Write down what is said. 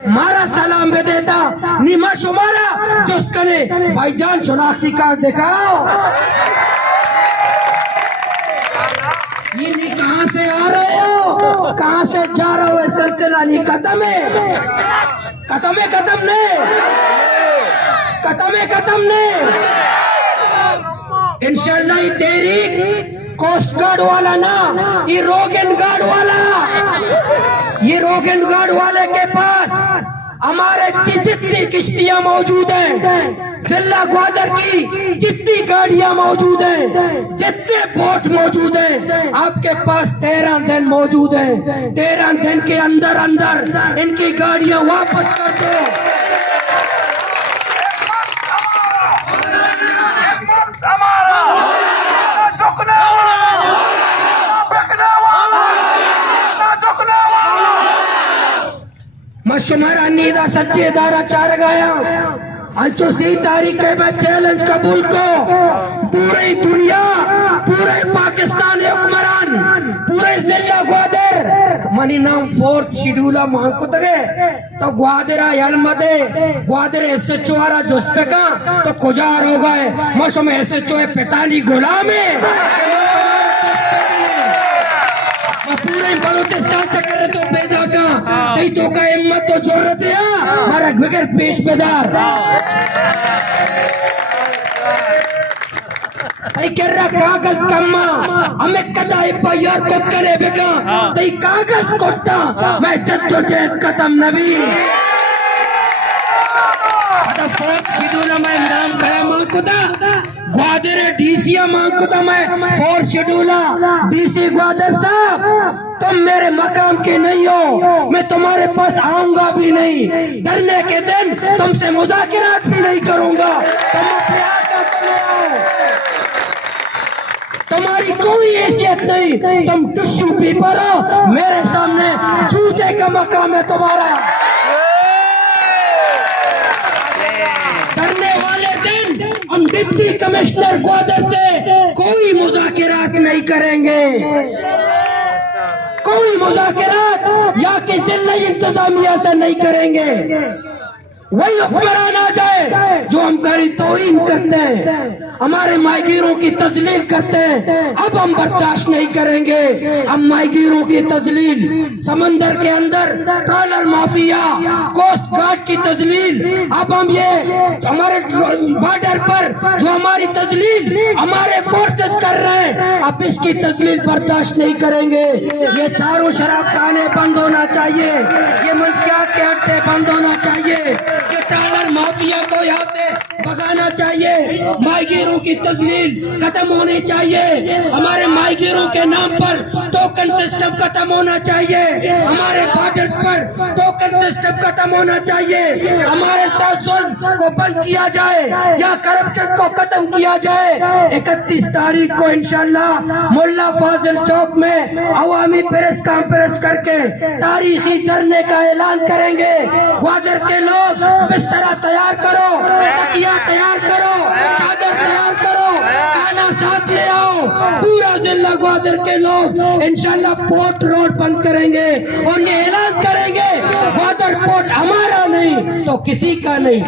मारा सलाम बेदेता निमा शुमारा जुस्त करे भाईजान शनाख्ती कार्ड दिखाओ। ये नहीं कहाँ से आ रहे हो, कहाँ से जा रहे हो, सिलसिला नहीं खत्म है, खत्म है, खत्म नहीं, खत्म है, खत्म नहीं। इंशाल्लाह ये तेरी कोस्ट गार्ड वाला ना, ये रोगन गार्ड वाला, ये रोगन गार्ड वाले के पास हमारे जितनी किश्तियां मौजूद हैं, जिला ग्वादर की जितनी गाड़ियां मौजूद हैं, जितने बोट मौजूद हैं, आपके पास 13 दिन मौजूद हैं। 13 दिन के अंदर अंदर इनकी गाड़ियां वापस कर दो। मशुमारा नीदा सच्चे दारा चार गाया अंचो सी तारीख में चैलेंज कबूल को पूरी दुनिया, पूरे पाकिस्तान हुक्मरान, पूरे जिला ग्वादर मनी नाम 4th शेड्यूल मांगो तगे तो ग्वादरा यलमदे ग्वादर SHO आरा जोस्पे का तो कुजार हो गए मौसम SHO पेतानी गुलाम है पूरे बलूचिस्तान तक करे तो पैदा का नहीं तो का हिम्मत तो जरूरत है हमारा बगैर पेश बेदार तई कर्रा कागज कम्मा हमें कदा FIR को करे बेगा तई कागज कोटा मैं जद्दोजहद कदम नबी अदा 4th शेड्यूल में इमरान खड़ा मांगुदा ग्वादर DC मांगुदा मैं 4th शेड्यूल DC ग्वादर साहब तुम मेरे मकाम के नहीं हो, मैं तुम्हारे पास आऊंगा भी नहीं, धरने के दिन तुमसे मुज़ाकिरात भी नहीं करूंगा, तुम अपने आका को ले आओ, तुम्हारी कोई हैसियत नहीं, तुम टिश्यू पेपर हो, मेरे सामने जूते का मकाम है तुम्हारा। धरने वाले दिन हम डिप्टी कमिश्नर ग्वादर से कोई मुज़ाकिरात नहीं करेंगे, कोई मुज़ाकिरात या किसी नई इंतजामिया से नहीं करेंगे। वही हुक्मरान आ जाए जो हमारी तौहीन करते हैं, हमारे मायगीरों की तजलील करते हैं, अब हम बर्दाश्त नहीं करेंगे। हम मायगीरों की तजलील, समंदर के अंदर ट्रॉलर माफिया, कोस्ट गार्ड की तजलील, अब हम ये हमारे बॉर्डर पर जो हमारी तजलील हमारे फोर्सेस कर रहे हैं, अब इसकी तजलील बर्दाश्त नहीं करेंगे। ये चारों शराब खाने बंद होना चाहिए, ये मंशियात के अड्डे बंद होना चाहिए, ये ट्रॉलर माफिया को यहाँ से भगाना चाहिए, मायगीरों की तजलील खत्म होनी चाहिए, हमारे मायगीरों के नाम पर टोकन सिस्टम खत्म होना चाहिए, हमारे बॉर्डर्स पर टोकन सिस्टम खत्म होना चाहिए, हमारे साथ जुल्म को बंद किया जाए या करप्शन को खत्म किया जाए। 31 तारीख को इंशाल्लाह मुल्ला फाजिल चौक में अवामी प्रेस कॉन्फ्रेंस करके तारीखी धरने का ऐलान करेंगे। ग्वादर के लोग बिस्तरा तैयार करो, तकिया तैयार करो, चादर तैयार करो, खाना साथ ले आओ। पूरा जिला ग्वादर के लोग इंशाल्लाह पोर्ट रोड बंद करेंगे और ये ऐलान करेंगे ग्वादर पोर्ट हमारा नहीं तो किसी का नहीं।